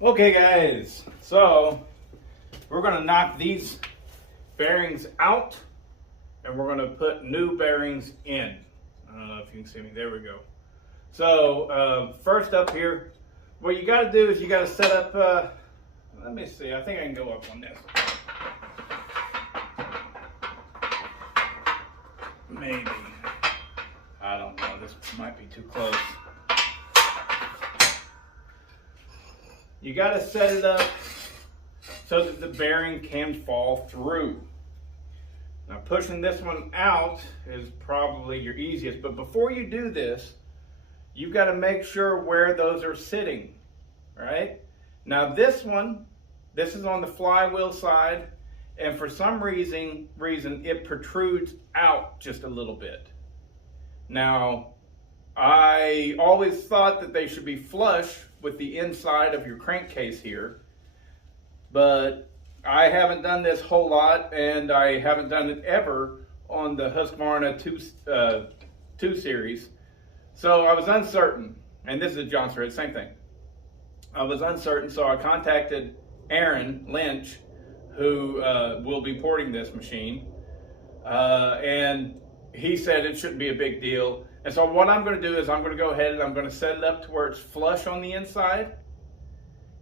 Okay guys, so we're going to knock these bearings out and we're going to put new bearings in. I don't know if you can see me, there we go. So first up here, what you got to do is you got to set up, let me see, I think I can go up on this. Maybe, I don't know, this might be too close. You got to set it up so that the bearing can fall through. Now pushing this one out is probably your easiest, but before you do this, you've got to make sure where those are sitting, right? Now this one, this is on the flywheel side, and for some reason it protrudes out just a little bit. Now, I always thought that they should be flush with the inside of your crankcase here, but I haven't done this whole lot, and I haven't done it ever on the Husqvarna 2 series. So I was uncertain, and this is a Jonsered, same thing. I was uncertain, so I contacted Aaron Lynch, who will be porting this machine, and he said it shouldn't be a big deal. And so what I'm going to do is I'm going to go ahead and I'm going to set it up to where it's flush on the inside,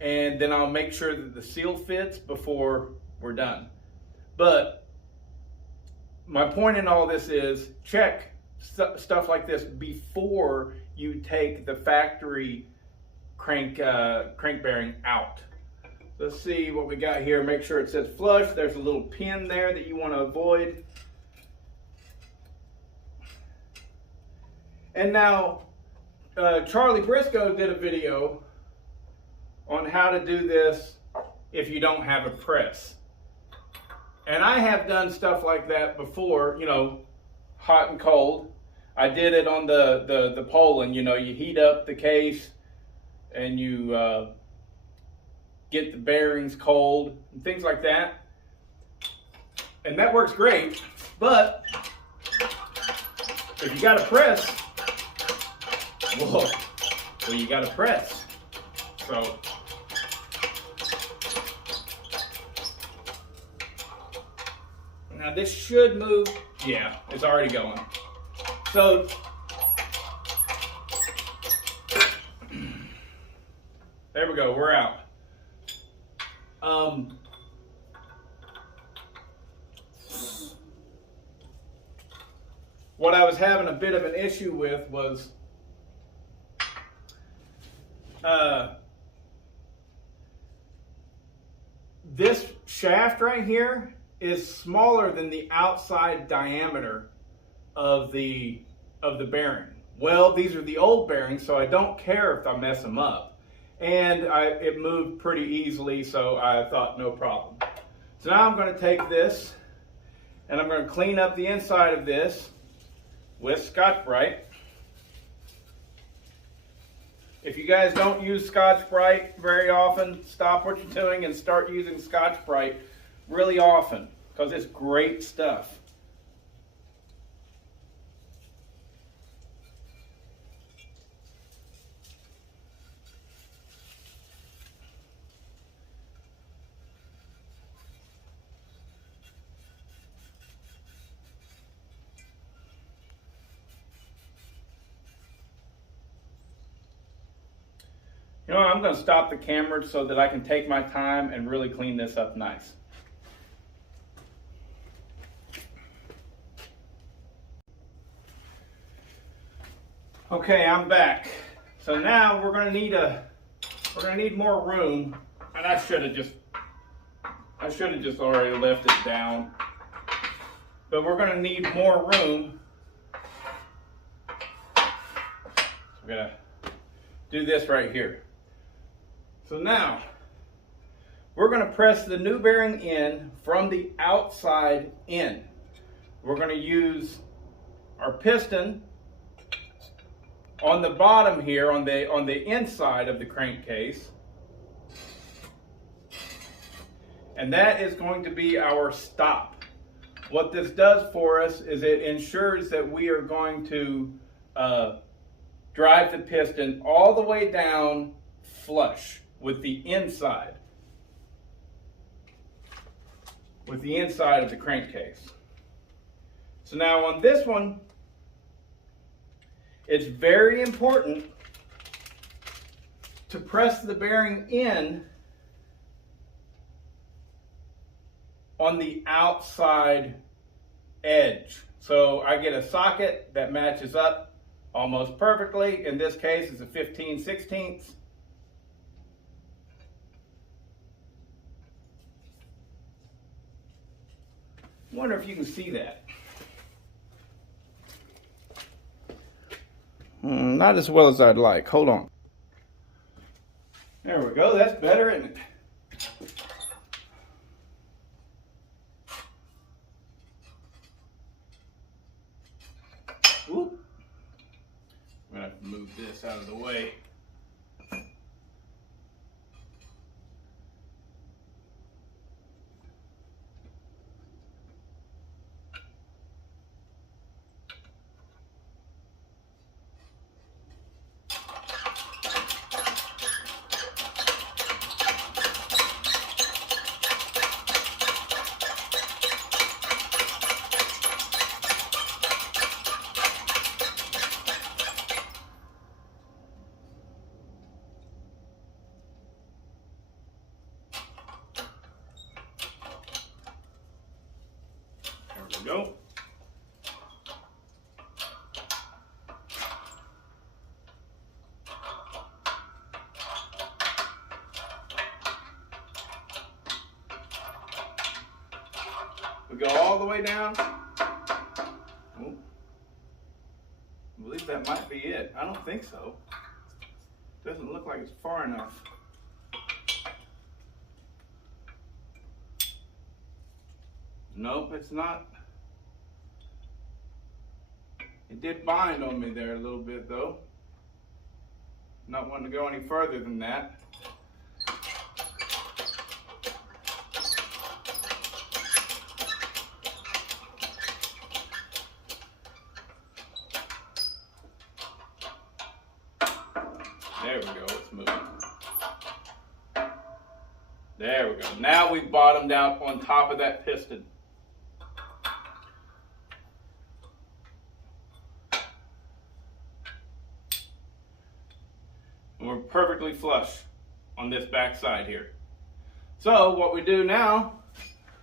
and then I'll make sure that the seal fits before we're done. But my point in all this is check stuff like this before you take the factory crank bearing out. Let's see what we got here. Make sure it says flush. There's a little pin there that you want to avoid. And now, Charlie Briscoe did a video on how to do this if you don't have a press. And I have done stuff like that before, you know, hot and cold. I did it on the Poland, you know, you heat up the case and you get the bearings cold and things like that. And that works great, but if you got a press, well, you got to press. So now this should move. Yeah, it's already going. So there we go. We're out. What I was having a bit of an issue with was this shaft right here is smaller than the outside diameter of the bearing. Well, these are the old bearings, so I don't care if I mess them up. And it moved pretty easily, so I thought no problem. So now I'm going to take this and I'm going to clean up the inside of this with Scotch-Brite. If you guys don't use Scotch-Brite very often, stop what you're doing and start using Scotch-Brite really often, because it's great stuff. You know, I'm going to stop the camera so that I can take my time and really clean this up nice. Okay, I'm back. So now we're going to need more room, and I should have just already left it down. But we're going to need more room. So we're going to do this right here. So now, we're going to press the new bearing in from the outside in. We're going to use our piston on the bottom here, on the inside of the crankcase. And that is going to be our stop. What this does for us is it ensures that we are going to drive the piston all the way down flush. with the inside. With the inside of the crankcase. So now on this one, it's very important to press the bearing in on the outside edge. So I get a socket that matches up almost perfectly. In this case, it's a 15/16. Wonder if you can see that. Not as well as I'd like. Hold on. There we go. That's better, isn't it? Ooh. I'm going to have to move this out of the way. There we go. We go all the way down. Ooh. I believe that might be it. I don't think so. Doesn't look like it's far enough. Nope, it's not. It did bind on me there a little bit though. Not wanting to go any further than that. There we go, it's moving. There we go. Now we've bottomed out on top of that piston. And we're perfectly flush on this back side here. So what we do now,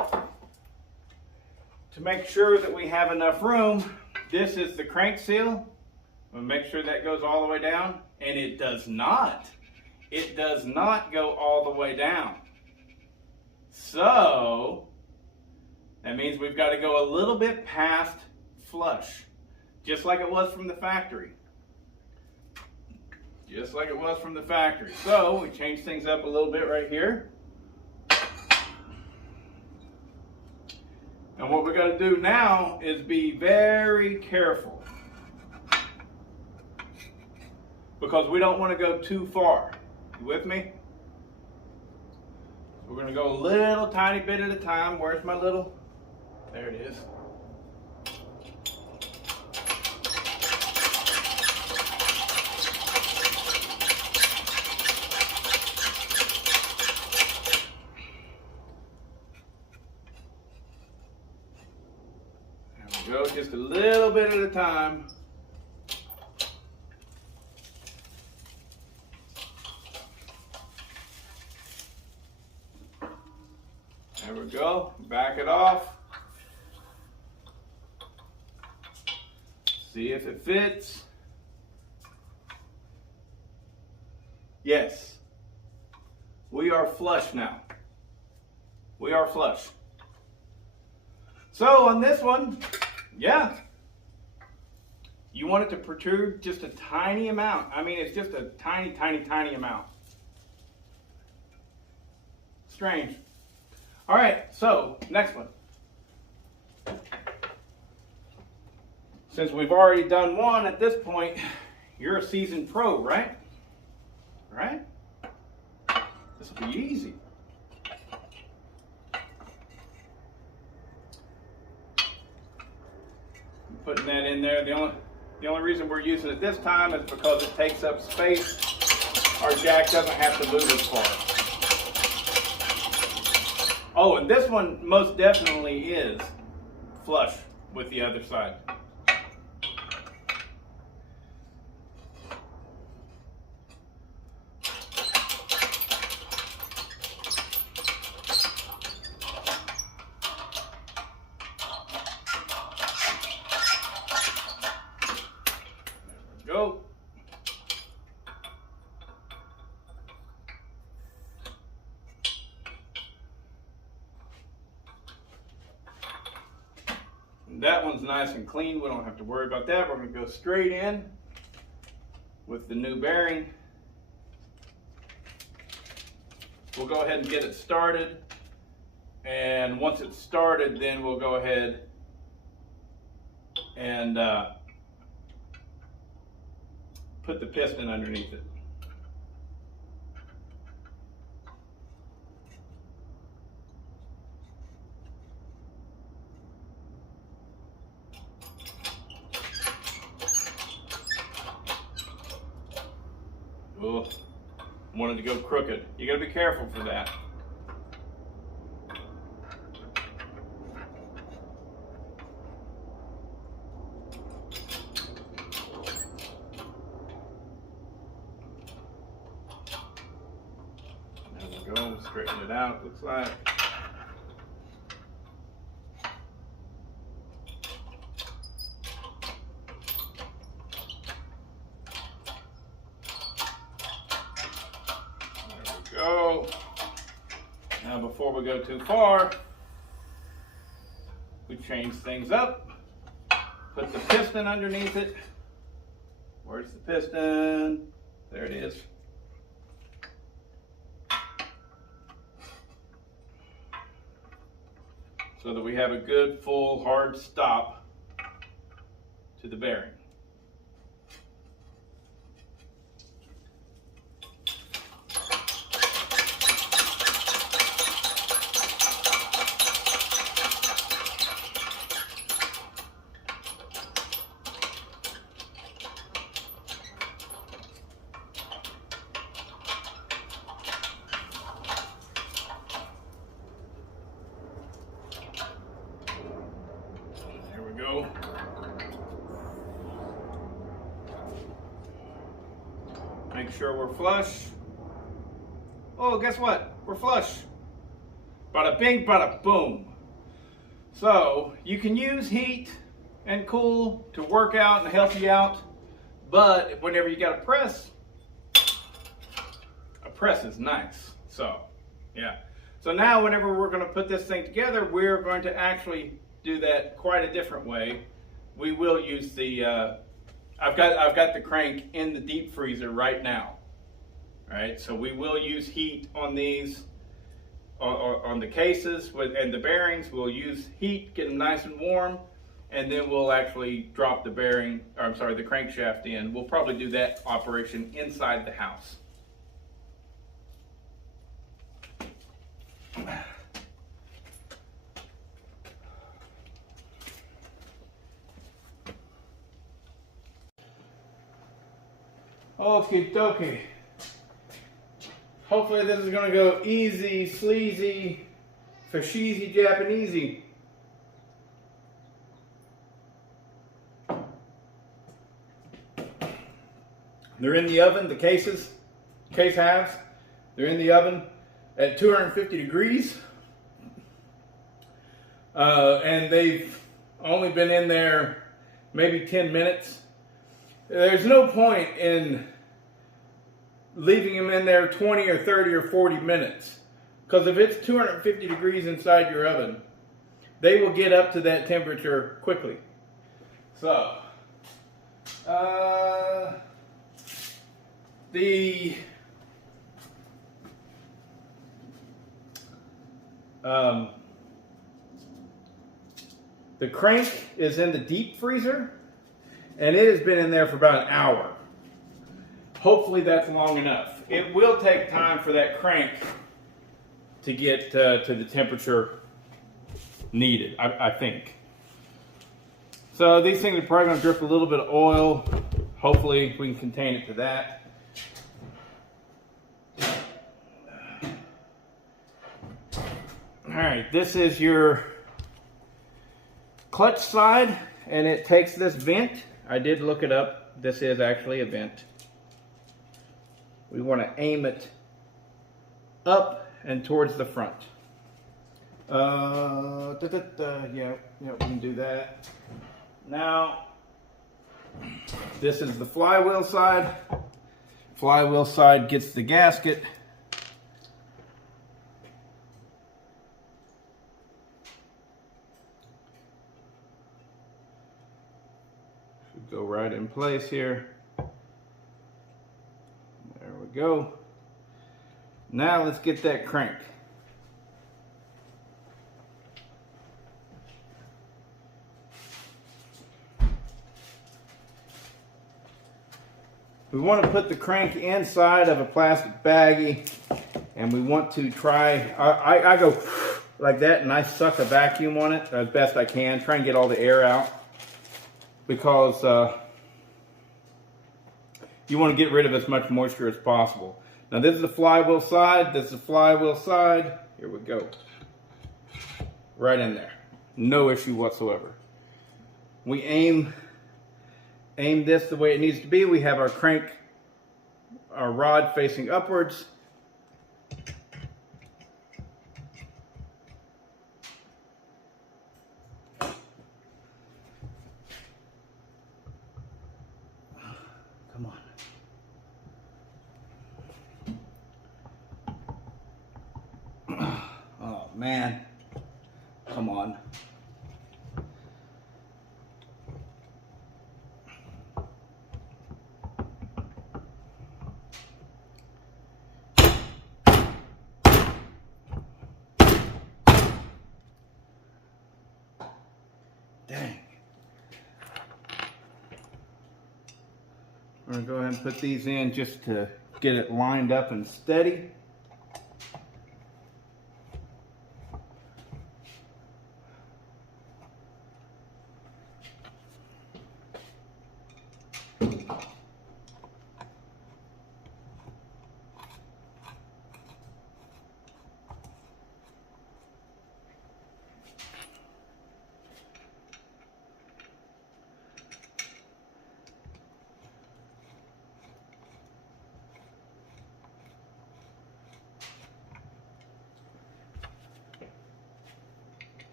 to make sure that we have enough room, this is the crank seal. We'll make sure that goes all the way down. And it does not. It does not go all the way down. So that means we've got to go a little bit past flush, just like it was from the factory. Just like it was from the factory. So we change things up a little bit right here. And what we're going to do now is be very careful, because we don't want to go too far. You with me? We're going to go a little tiny bit at a time. Where's my little? There it is. There we go, just a little bit at a time. There we go, back it off. See if it fits. Yes, we are flush now. We are flush. So on this one, yeah, you want it to protrude just a tiny amount. I mean, it's just a tiny, tiny, tiny amount. Strange. All right, so next one. Since we've already done one at this point, you're a seasoned pro, right? Right? This will be easy. I'm putting that in there. The only reason we're using it this time is because it takes up space our jack doesn't have to move as far. Oh, and this one most definitely is flush with the other side. There we go. That one's nice and clean. We don't have to worry about that. We're going to go straight in with the new bearing. We'll go ahead and get it started. And once it's started, then we'll go ahead and put the piston underneath it. Oh, wanted to go crooked. You gotta be careful for that. There we go, straighten it out, looks like. Go. Now before we go too far, we change things up. Put the piston underneath it. Where's the piston? There it is. So that we have a good, full, hard stop to the bearing. Go. Make sure we're flush. Oh, guess what? We're flush. Bada bing, bada boom. So you can use heat and cool to work out and help you out, but whenever you got a press is nice. So yeah. So now whenever we're going to put this thing together, we're going to actually do that quite a different way. We will use the I've got the crank in the deep freezer right now. All right, so we will use heat on these on the cases and the bearings. We'll use heat, get them nice and warm, and then we'll actually drop the bearing, or I'm sorry, the crankshaft in. We'll probably do that operation inside the house. Okie dokie. Hopefully this is going to go easy, sleazy, fashizi, Japanesey. They're in the oven, the case halves. They're in the oven at 250 degrees. And they've only been in there maybe 10 minutes. There's no point in leaving them in there 20 or 30 or 40 minutes. Because if it's 250 degrees inside your oven, they will get up to that temperature quickly. So, the crank is in the deep freezer, and it has been in there for about an hour. Hopefully that's long enough. It will take time for that crank to get to the temperature needed, I think. So these things are probably going to drip a little bit of oil. Hopefully we can contain it to that. Alright, this is your clutch side, and it takes this vent. I did look it up. This is actually a vent. We want to aim it up and towards the front. Yeah, we can do that. Now, this is the flywheel side. Flywheel side gets the gasket. Should go right in place here. There we go. Now let's get that crank. We want to put the crank inside of a plastic baggie, and we want to try, I go like that, and I suck a vacuum on it as best I can, try and get all the air out, because you want to get rid of as much moisture as possible. Now this is the flywheel side, this is the flywheel side, here we go. Right in there, no issue whatsoever. We aim this the way it needs to be. We have our crank, our rod facing upwards. Come on. Oh man, come on. Dang. I'm going to go ahead and put these in just to get it lined up and steady.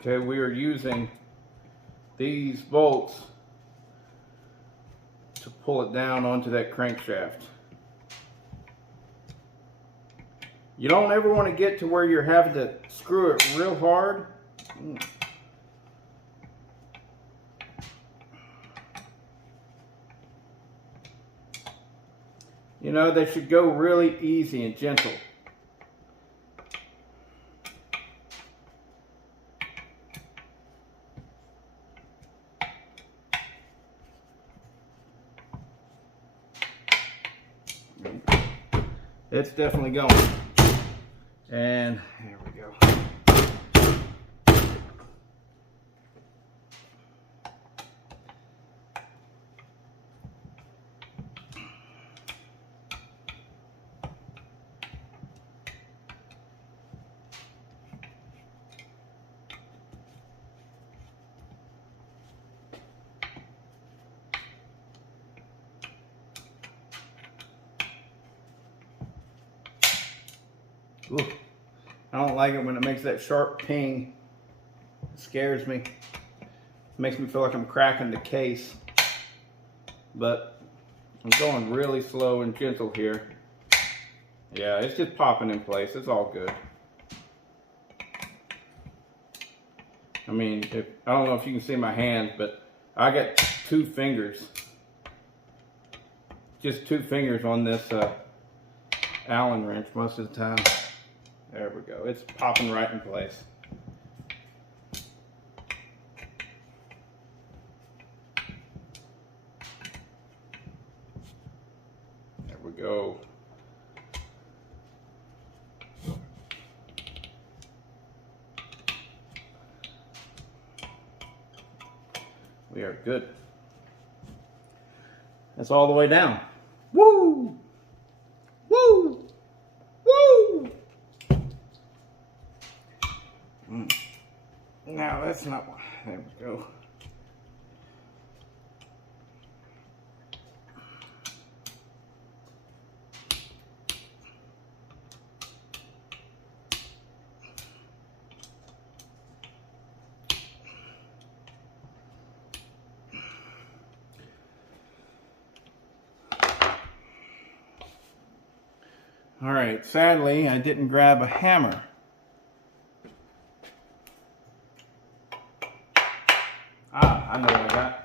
Okay, we are using these bolts to pull it down onto that crankshaft. You don't ever want to get to where you're having to screw it real hard. You know, they should go really easy and gentle. It's definitely going. And here we go. Ooh, I don't like it when it makes that sharp ping. It scares me. It makes me feel like I'm cracking the case. But I'm going really slow and gentle here. Yeah, it's just popping in place. It's all good. I mean, I don't know if you can see my hands, but I got 2 fingers. Just 2 fingers on this Allen wrench most of the time. There we go. It's popping right in place. There we go. Very good. That's all the way down. Woo! Woo! Woo! Now that's not one. There we go. All right, sadly, I didn't grab a hammer. Ah, I know what I got.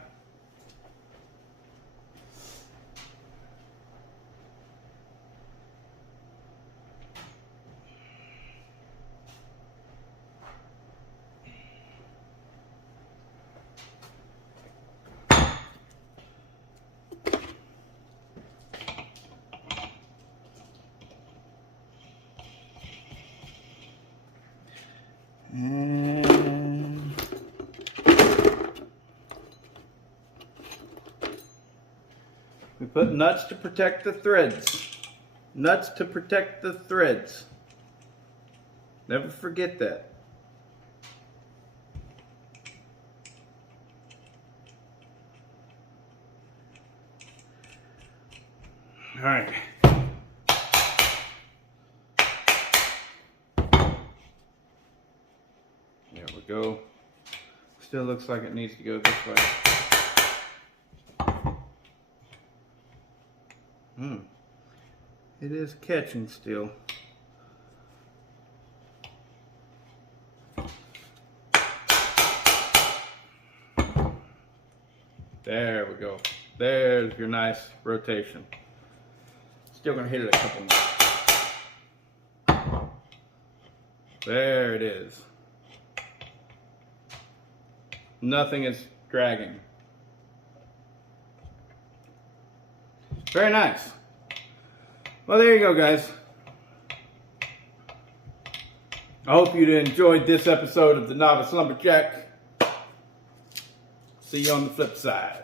And we put nuts to protect the threads. Nuts to protect the threads. Never forget that. All right. There we go. Still looks like it needs to go this way. It is catching still. There we go. There's your nice rotation. Still gonna hit it a couple more. There it is. Nothing is dragging. Very nice. Well, there you go, guys. I hope you enjoyed this episode of the Novice Lumberjack. See you on the flip side.